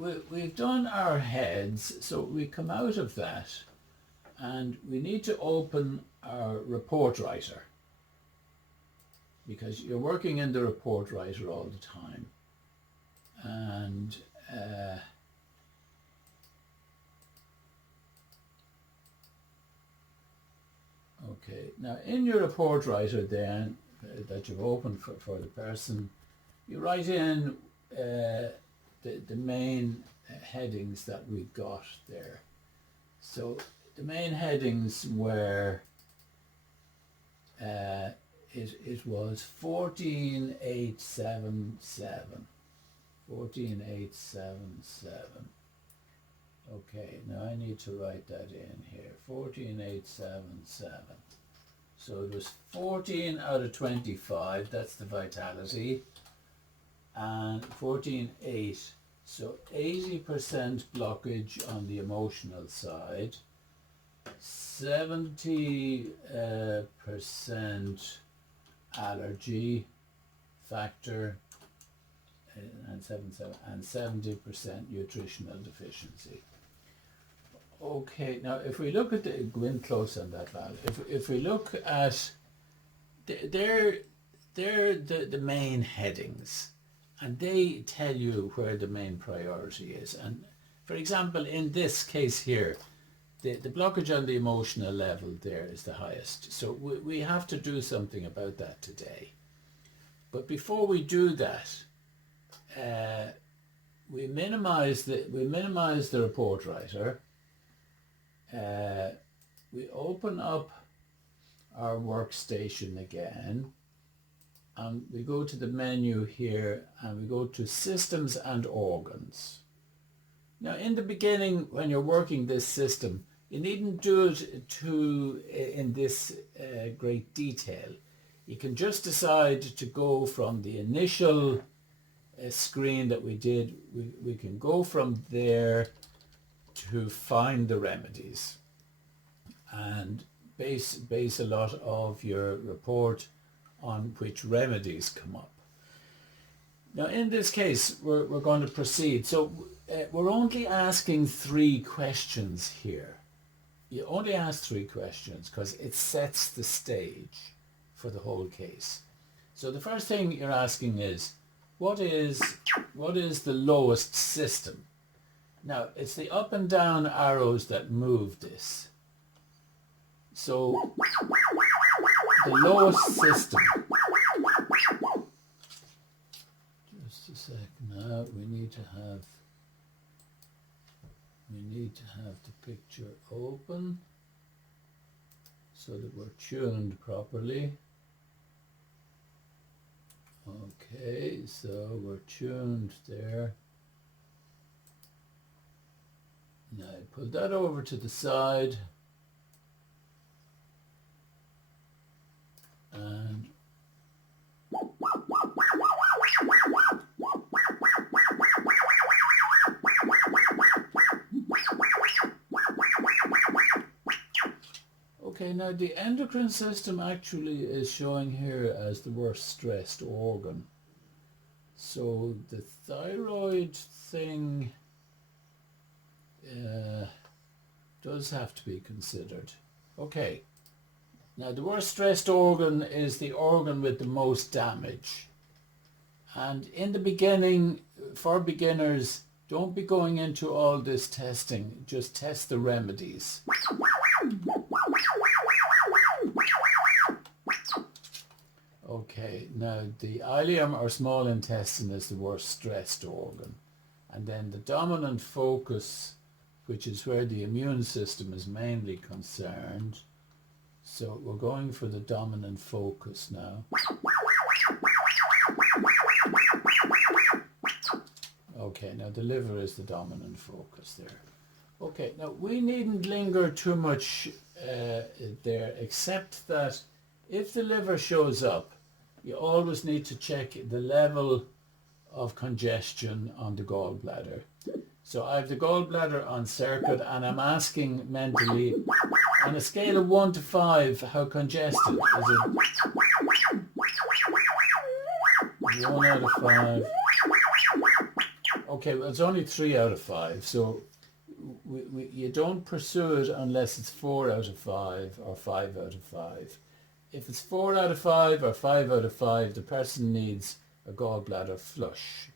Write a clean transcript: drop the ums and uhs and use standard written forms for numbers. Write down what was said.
we've done our heads, so we come out of that and we need to open our report writer, because you're working in the report writer all the time. And okay, now in your report writer then, that you've opened for the person, you write in the main headings that we've got there. So the main headings were, it was 14877. 14877. Okay, now I need to write that in here. 14877. So it was 14 out of 25, that's the vitality, and 14.8. So 80% blockage on the emotional side, 70% allergy factor, and 70% nutritional deficiency. Okay, now if we look at the, go in close on that, Val. If we look at, they're the main headings, and they tell you where the main priority is. And for example, in this case here, the blockage on the emotional level there is the highest. So we have to do something about that today. But before we do that, we minimize the report writer. We open up our workstation again, and we go to the menu here and we go to Systems and Organs. Now in the beginning, when you're working this system, you needn't do it in this great detail. You can just decide to go from the initial screen that we did. We can go from there to find the remedies and base a lot of your report on which remedies come up. Now in this case we're going to proceed. So we're only asking 3 questions here. You only ask 3 questions because it sets the stage for the whole case. So the first thing you're asking is, what is the lowest system? Now it's the up and down arrows that move this. So the lowest system. Just a second now, we need to have the picture open so that we're tuned properly. Okay, so we're tuned there. Now pull that over to the side, and okay, now the endocrine system actually is showing here as the worst stressed organ. So the thyroid thing does have to be considered. Okay, now the worst stressed organ is the organ with the most damage. And in the beginning, for beginners, don't be going into all this testing, just test the remedies. Okay, now the ileum or small intestine is the worst stressed organ. And then the dominant focus, which is where the immune system is mainly concerned. So we're going for the dominant focus now. Okay, now the liver is the dominant focus there. Okay, now we needn't linger too much there, except that if the liver shows up, you always need to check the level of congestion on the gallbladder. So I have the gallbladder on circuit, and I'm asking mentally, on a scale of 1 to 5, how congested is it? 1 out of 5. Okay, well, it's only 3 out of 5, so you don't pursue it unless it's 4 out of 5 or 5 out of 5. If it's 4 out of 5 or 5 out of 5, the person needs a gallbladder flush.